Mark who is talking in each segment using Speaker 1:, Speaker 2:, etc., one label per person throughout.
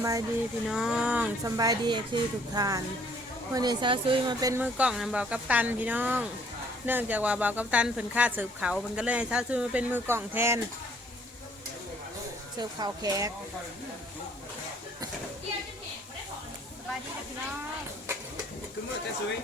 Speaker 1: ำบายดีพี่น้องสำบายดีเอฟซีทุกท่านวันนี้ซาซุยมาเป็นมือกล่องนะบอกกัปตันพี่น้องเนื่องจากว่าบอกกัปตันเพิ่นค่าเสิร์ฟเขาเพิ่นก็เลยซาซุยมาเป็นมือกล่องแทนเสิร์ฟเขาแขกสบายดีพี่น้อง
Speaker 2: คือมือเจ๊ซุย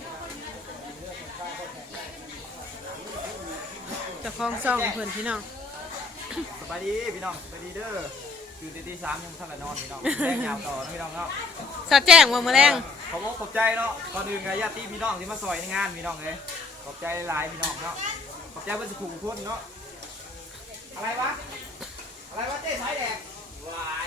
Speaker 1: จะคล้องซ่องเพิ่นพี่น้อง
Speaker 2: สบายดีพี่น้องสบายดีเด้ออยู่ตีสามยังท่านละนอนพี่น้องแรงยาวต่อนะพี่น้องเนาะ
Speaker 1: สอดแจ้งว่ามื้อแรง
Speaker 2: ขอบใจเนาะก่อนอื่นกับญาติพี่น้องที่มาซอยในงานพี่น้องเลยขอบใจหลายพี่น้องเนาะขอบใจเพื่อนสุขุมทุนเนาะอะไรวะเจ๊สายแดกวาย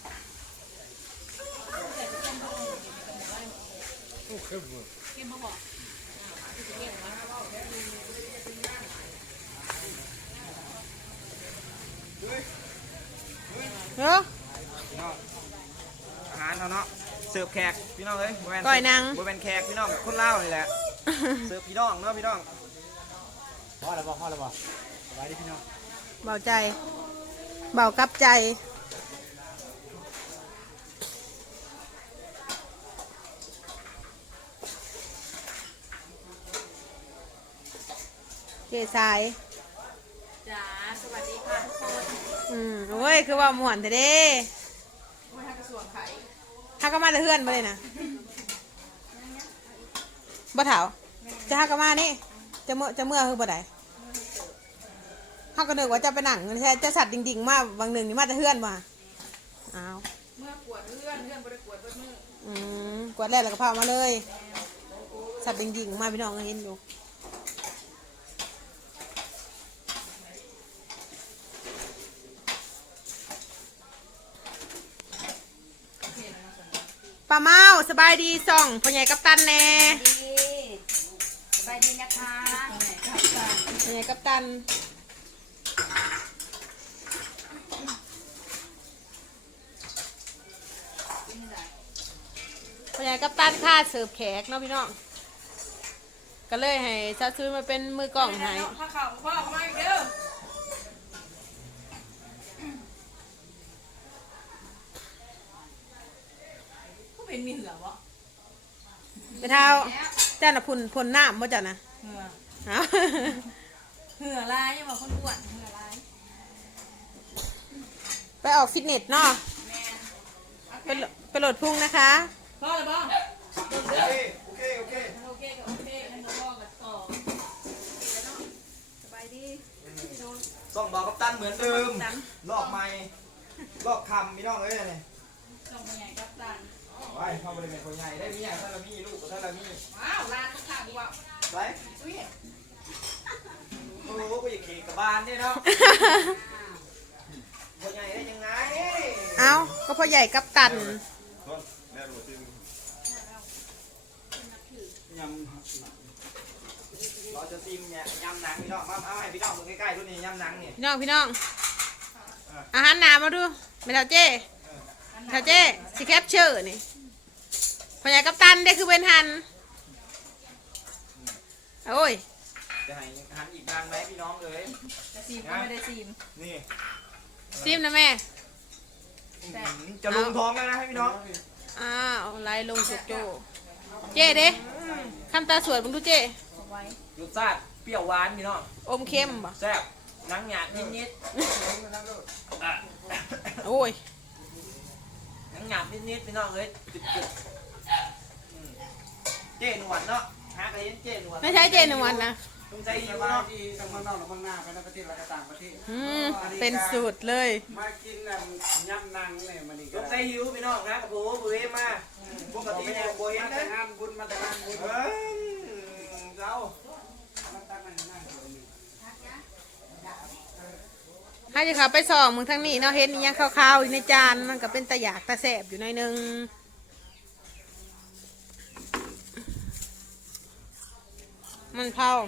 Speaker 1: เนาะ
Speaker 2: อาหารเนาะเสิร์ฟแขกพี่น้องเลย
Speaker 1: ก้อยนาง
Speaker 2: บ่เป็นแขกพี่น้องคนเล่านี่แหละเสิร์ฟพี่น้องเนาะพี่น้องพ่อแล้วบ่สบายดีพี่น้อง
Speaker 1: เบาใจเบากับใจเจสาย
Speaker 3: จ๋าสวัสดีค่ะทุกคน
Speaker 1: โอ้ยคือว่าม่วนแต่เด้
Speaker 3: มาทำกระสวงไข่
Speaker 1: ฮักก็มาแต่เพื่อนมาเลยนะบ่เถาจะฮักก็มานี่จะเมื่อคือบ่ได้ฮักก็นึกว่าจะไปหนังจะสัตว์ดิ่งๆมาบางหนึ่งนี่มาแต่เพื่อนมาอ้าว
Speaker 3: เมื่อกวดเพื่อนบ่ได้กวดเพื่อน
Speaker 1: กวดแรกแล้วก็พามาเลยสัตว์ดิ่งๆมาพี่น้องเห็นอยู่ป้าเมาสบายดีส่องพ่อใหญ่กัปตันแน่
Speaker 3: สบายดีนะคะ
Speaker 1: พ่อใหญ่กัปตันพ่อใหญ่กัปตันค่าเสิร์ฟแขกเนาะพี่น้องก็เลยให้ซาซื้อมาเป็นมือกล่องให้
Speaker 3: ข้าข่าวพ่อมาอีกเด้อเป็นมีเหลือวะ
Speaker 1: ไปเท้าเจ้าน่ะพลน้ำบ่จ้ะนะ
Speaker 3: เหงื่อลายยังบอกคนอ้วนเหงื่อลาย
Speaker 1: ไปออกฟิตเนสเนาะไปโหลดพุ่งนะคะ
Speaker 3: พ่อเลยบ้าง
Speaker 2: โอเค
Speaker 3: งั้นเราพ่อกับต่อสบายดี
Speaker 2: ส่องบอกกัปตันเหมือนเดิมลอกไม้ลอกคำพี่น้องเลยเนี่ย
Speaker 3: ส่องเป็นไงกัปตัน
Speaker 2: ไว้เข้าไปเป็นคนใหญ่ได้มีอย่างท่านละมีลูกกับท่านละมี
Speaker 3: ว้าวร้านข้างๆกูว่า
Speaker 2: ไรโอ้โหกูอยากขี่กับบ้านเนี่ยเนาะคนใหญ่ได้ยังไง
Speaker 1: เอ้าก็พ่อใหญ่กัปตัน
Speaker 2: เราจะซิมเนี่ยยำหนังพี่น้องมาเอาให้พี่น้องมึงใกล้ๆรุ่นนี้ยำหนังเนี่ย
Speaker 1: พี่น้องอาหารหนามาดูไม่เท่าเจ้สิแคปเชอร์นี่พ่อใหญ่กัปตันได้คือเป็นหันโอ้ย
Speaker 2: จะให้หันอีกนานไหมพี่น้องเลย
Speaker 3: จะซีมก็ไม่ได้ซีม
Speaker 2: นี่
Speaker 1: ซีมนะแม่
Speaker 2: จะลงท้องแล้วนะให้พี่น้อง
Speaker 1: อ้าวไล่ลงสุดโจเจ้เด้คำตาสวยมึงดูเจ้
Speaker 2: รสชาติเปรี้ยวหวานพี่น้อง
Speaker 1: อมเค็มป่ะ
Speaker 2: แซ่บนังหยาดนิด
Speaker 1: โอ้ย
Speaker 2: นังหยาดนิดพี่น้องเลยจุดเจ๊หนวดเนาะหาใครเห็นเจ๊หนวด
Speaker 1: ไม่ใช่เจ๊หนวดนะ
Speaker 2: ต้องใจอยู่เนาะที่ทางเมืองนอกหรือเมืองหน้าไปในประเทศและต่างประเทศ
Speaker 1: เป็นสูตรเลย
Speaker 2: มากินยำนังเนี่ยมันนี่ก็ต้องใจหิวพี่น้องนะกับโบเบื่อมาปกติเนี่ยโบเห็นนะงานบุญมาแต่งานบุญเรา
Speaker 1: ให้จะขับไปส่องมึงทั้งนี้เนาะเห็นยังขาวๆอยู่ในจานมันก็เป็นตะหยากตะแสบอยู่ในนึงมันเผา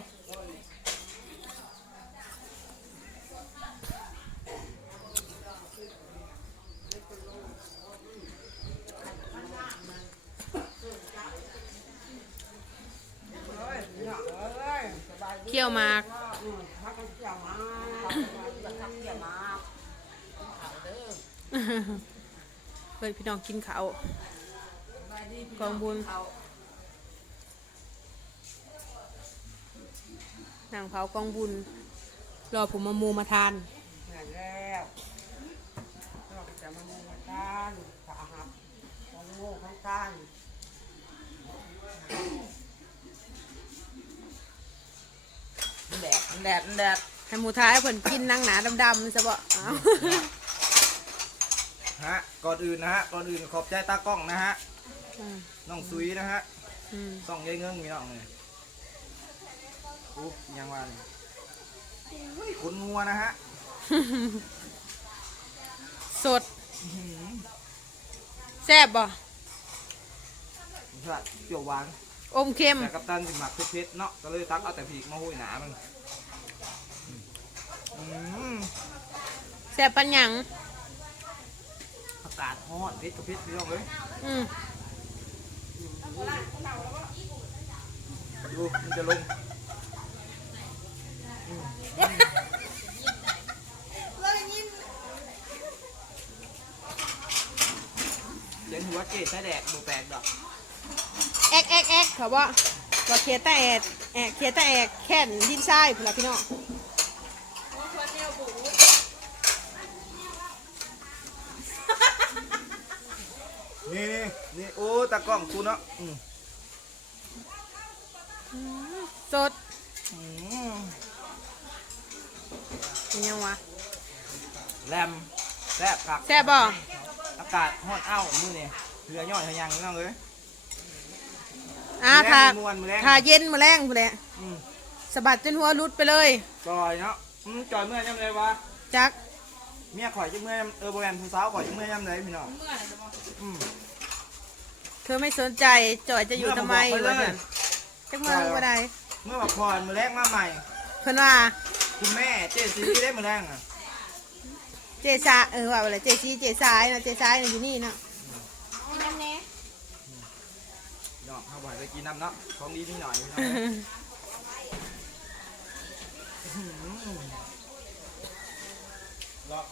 Speaker 1: เคี่ยวมาก เยพี่น้องกินข้าวกองบุญนางเผากองบุญรอผมมามูมาทาน
Speaker 4: แล้วเราจะมาดูมาต้านสาหัสของโง่ของต้าน
Speaker 2: แดดแดดแดด
Speaker 1: ให้หมูท้ายเพิ่นกินนางหนาดำๆซะบ่เอา
Speaker 2: ฮะก่อนอื่นนะฮะก่อนอื่นขอบใจตากล้องนะฮะ
Speaker 1: อืม
Speaker 2: น้องซุยนะฮะ
Speaker 1: อืม
Speaker 2: ส่องยายเงิงมีน้องเลยอุ๊บยังว่าเลยอุ้ยขนงัวนะฮะ
Speaker 1: สดแซ่บบ่
Speaker 2: รสชาติเปรี้ยวหวาน
Speaker 1: อมเค็ม
Speaker 2: แต่กัปตันสิหมักเผ็ดๆเนาะก็เลยตักเอาแต่ผีกมาหุ้ยหนามันอืม
Speaker 1: แซ่บปันหยัง
Speaker 2: อากาศร้อนเผ็ดกับเผ็ดพี่น้องเลย
Speaker 1: อืม
Speaker 2: ดูมันจะลงเสียงหัวเก๋ใช้แดกดูแปลกดอก
Speaker 1: แอกแอกแอกเขาบ่ว่าเขียตาแอดแอกเขียตาแอกแค่นดินทรายพุ่นล่ะพี่น้อง
Speaker 2: นี่โอ้ตากล้องกูเนาะ
Speaker 1: สด
Speaker 2: อืม
Speaker 1: เป็นยังวะ
Speaker 2: แรมแซ่บคัก
Speaker 1: แซ่บบ่
Speaker 2: อากาศร้อนอ้าวมือนี่เรือย่อยทะยังพี่น้องเลย
Speaker 1: ถ้า
Speaker 2: มื้อแรงม่วนมื้อแรง
Speaker 1: ถ้าเย็นมื้อแรงพุ่นแหละ
Speaker 2: อืม
Speaker 1: สะบัดจนหัวหลุดไปเลย
Speaker 2: จอยเนาะจอยเมื่อยย่ำเลยวะ
Speaker 1: จัก
Speaker 2: เมียข่อยจะเมื่อยยำโบแมนผู้สาวข่อยจะเมื่อยย่ำเลยพี่น้อง
Speaker 3: เมื่อไหร่จะบอก
Speaker 2: อืม
Speaker 1: เธอไม่สนใจจอยจะอยู่ทำไม
Speaker 2: เมื่อบอกไปเลย
Speaker 1: วะเนี่ยจักมาบ่ได้
Speaker 2: เมื่อบักพรมือแรกมาใหม่
Speaker 1: เพิ่นว่า
Speaker 2: คุณแม่เจ๊ซีได้มือแรกอ่ะ
Speaker 1: เจซาว่าอะไรเจซีเจซ้ายนะเจซ้ายน่ะอยู่นี่เนาะ
Speaker 3: นี่น้ำเน่
Speaker 2: เนาะข้าวหวานไปกินน้ำเนาะของดีนิดหน่อยพี่น้องรอบ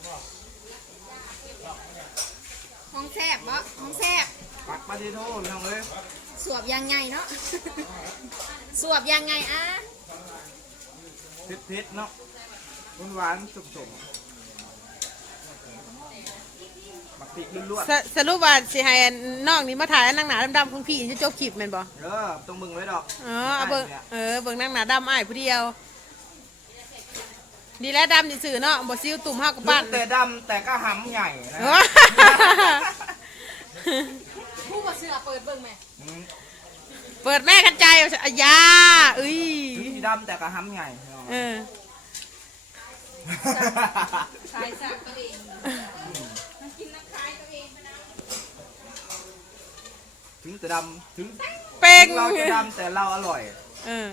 Speaker 3: ห้องแซบบ่ห้องแซบ
Speaker 2: ปักปาเทโต้พี่น้องเลย
Speaker 3: สวบยังไงเนาะ สวบยังไงอ่ะ
Speaker 2: เผ็ดๆเนาะหวานๆสมๆบักติกล้วน
Speaker 1: สรุปว่าสิให้น้องนี่มาถ่ายอันนางหนาดำๆของพี่จะจบคลิปแม่นบ่
Speaker 2: ๆต้องมึงไว้ดอก
Speaker 1: เอาเบิ่งเบิ่งนางหนาดำอ้ายผู้เดียว ดีแล้วดำนี่ซื่อเนาะบ่ซิวตุ่มเฮากับ
Speaker 2: บ้า
Speaker 1: บ้าน น
Speaker 2: แต่ดำแต่ก็หำใหญ่นะ
Speaker 1: โอ้
Speaker 3: ผู้บ่เสือเปิดเบิ่งแม่
Speaker 2: อืม
Speaker 1: เปิดแม่กันใจอายาอุ้ย
Speaker 2: ถึงสีดำแต่ก็หำใหญ่
Speaker 1: เออ
Speaker 3: ชายสักตัวเองมันกินน้ำคายตัวเองไปนะ
Speaker 2: ถึงจะดำถึง
Speaker 1: เป่ง
Speaker 2: เราจะดำแต่เราอร่อย
Speaker 1: เออ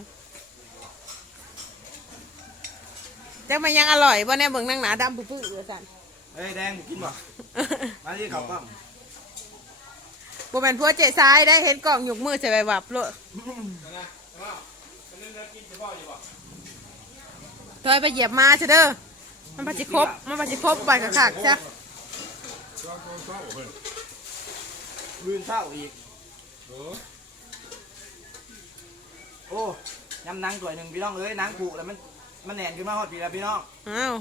Speaker 1: จักมันยังอร่อยบ่แน่เบิ่งนางหนาดำปื้อๆว่าซั่น
Speaker 2: เอ้ยแดงกินบ่มาที่เขาปั้ม
Speaker 1: บ่แม่นพวกเจ๊ซ้ายได้เห็นกล่องยกมือใส่ใบวับโลดถอยไปเหยียบมาซะเด้อมันบ่สิครบไปคักๆจ้ะ
Speaker 2: ลื่นเศร้าอีกโอ้ยำหนังตัวหนึ่งพี่น้องเอ้ยหนังผูกแล้วมันแหนนขึ้นมาหอดปีแล้วพี่น้อง
Speaker 1: อ้าว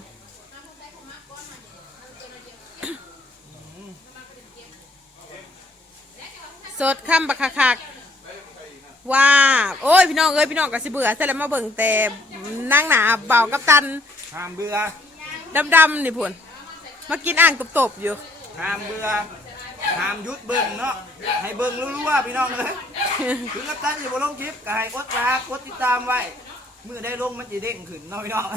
Speaker 1: สดคำบักคักๆว้าโอ้ยพี่น้องเอ้ยพี่น้องก็สิเบื่อซะแล้วมาเบิ่งแต่นางหนาเบากับตัน
Speaker 2: ห้ามเบื่อ
Speaker 1: ดำๆนี่พุ่นมากินอ่างตบๆอยู่
Speaker 2: ห้ามเบื่อห้ามหยุดเบิ่งเนาะให้เบิ่งรู้ๆว่าพี่น้องเอ้ยถึงกับตันอยู่บนลงคลิปก็ให้กดไลค์กดติดตามไว้มือได้ลงมันจะเด้งขึ้นเนาะพี่น้อง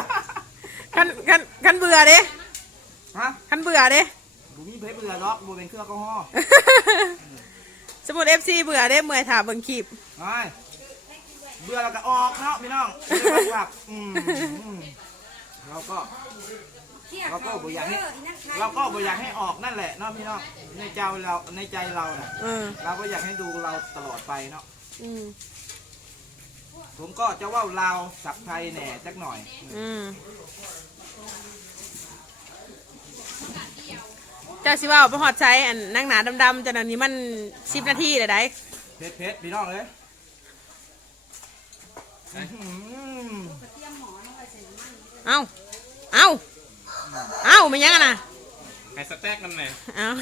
Speaker 1: คันเบื่อเด้
Speaker 2: ฮะ
Speaker 1: คันเบื่อเด้
Speaker 2: บุมีเพชรเบื่อล็อกบุเป็นเครื่องแอลกอฮอล์
Speaker 1: สมุด FC เบื่อเด้เมื่อยถามเบิ่งคลิป
Speaker 2: ไม่เบื่อแล้วก็ออกเนาะพี่น้องไม่ได้ว่าครับเราก็บ่อยากให้ออกนั่นแหละเนาะพี่น้องในใจเราน่ะ
Speaker 1: เออ
Speaker 2: เราก็อยากให้ดูเราตลอดไปเนาะ
Speaker 1: อืม
Speaker 2: ผมก็จะว่าลาวสับไทยแหน่จักหน่อย
Speaker 1: อืมเจ้าสิว่าไปหอดใช้อันนั่งหนาดำๆจากนั้นนี้มัน10 นาทีเลยได้
Speaker 2: เผ็ดเผ็ดพี่น้องเลยอื้อหือ
Speaker 1: เอ้าเอ้าเอ้าไม่ยังอะนะ
Speaker 5: ให้สเต็กนั่นแหละ
Speaker 1: เอ้า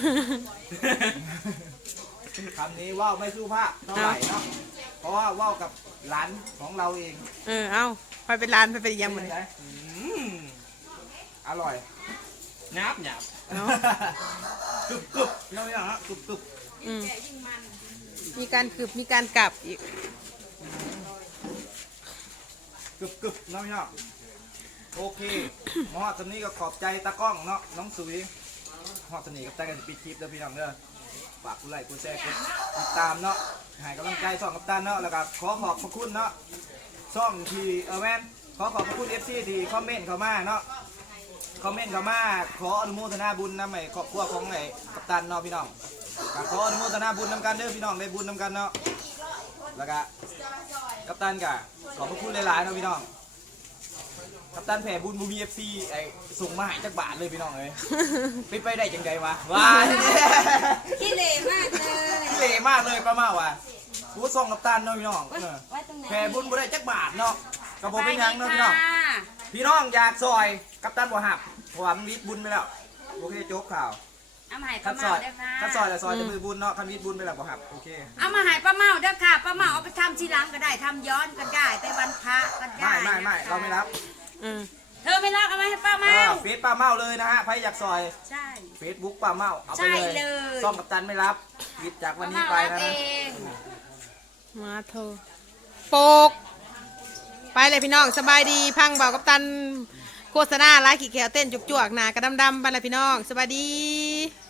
Speaker 2: คำนี้ว่าวไม่สู้ภาพเท่าไหร่เนาะเพราะว่าว่าวกับหลานของเราเอง
Speaker 1: เอ้าไปเป็นร้านไปเป็นอีกอยังหมดเลย
Speaker 2: อร่อย
Speaker 5: หยาบหยาบ
Speaker 1: เนาะ
Speaker 2: กรึบกรึบพี่น้องพี่น้องฮะกรึบกรึบ
Speaker 1: อืมมีการคืบมีการกลับอีก
Speaker 2: กรึบกรึบน้องพี่น้องโอเคหอดสำนี้ก็ขอบใจตากล้องเนาะน้องสุยหอดสำนี้กับใจกันปิดคลิปแล้วพี่น้องเด้อฝากกดไลค์กดแชร์กดติดตามเนาะให้กำลังใจช่องกับตันเนาะแล้วก็ขอขอบพระคุณเนาะช่องที่แมนขอขอบพระคุณ FC ที่คอมเมนต์เข้ามาเนาะคอมเมนต์เข้ามาขออนุโมทนาบุญนำไอ้ครอบครัวของไอ้กัปตันเนาะพี่น้องก็ขออนุโมทนาบุญนำกันเด้อพี่น้องได้บุญนำกันเนาะแล้วก็กัปตันก็ขอบพระคุณหลายๆเนาะพี่น้องกัปตันแผ่บุญบูมี FC ไอ้ส่งมาให้จักบาทเลยพี่น้องเอ้ยเป็นไปได้จังไดวะว้าย
Speaker 3: ขี้เหร่มากเลย
Speaker 2: เละมากเลยป้าเมาว่ะกูส่งกัปตันเนาะพี่น้อง
Speaker 3: ไว้ตรงไหน
Speaker 2: แผ่บุญบ่ได้จักบาทเนาะกระบอกเป็นหยังเนาะพี่น้อง
Speaker 3: ค่ะ
Speaker 2: พี่น้องอยากซอยกัปตันบ่หับเพราะว่ามันวิทย์บุญไปแล้วโอเคจบข่าว
Speaker 3: เอามาให้
Speaker 2: คั
Speaker 3: ป้าน
Speaker 2: ซ
Speaker 3: เมา
Speaker 2: อย
Speaker 3: เด้อค่ะ
Speaker 2: คันซอยแต่ซอยจะมือบุญเนาะคันวิทย์บุญไปแล้วบ่หับโอเค
Speaker 3: เอามาให้ป้าเมาเด้อค่ะป้าเมาเอาไปทำทีหลังก็ได้ทำย้อนก็ได้ไปวันพระก็ได้
Speaker 2: ไม่เราไม่รับ
Speaker 1: อืม
Speaker 3: เธอไม่รับเอามาให้ป้าเมา
Speaker 2: เฟซป้าเมาเลยนะฮะใครอยากซอย
Speaker 3: ใช่
Speaker 2: เฟซบุ๊กป้าเมาเอาไป
Speaker 3: ใช่
Speaker 2: เลย
Speaker 3: เลย
Speaker 2: ซ่อมกัปตันไม่รับวิทย์จากวันนี้ไป
Speaker 3: ป้า
Speaker 2: นะ
Speaker 3: เมารับ
Speaker 2: นะ
Speaker 3: เอง
Speaker 1: มาโทรโปกไปเลยพี่น้องสบายดีพังเบากับตันโฆษณาไลฟ์ขี่แขวเต้นจุกจวกหนากระดำๆไปเลยพี่น้องสบายดี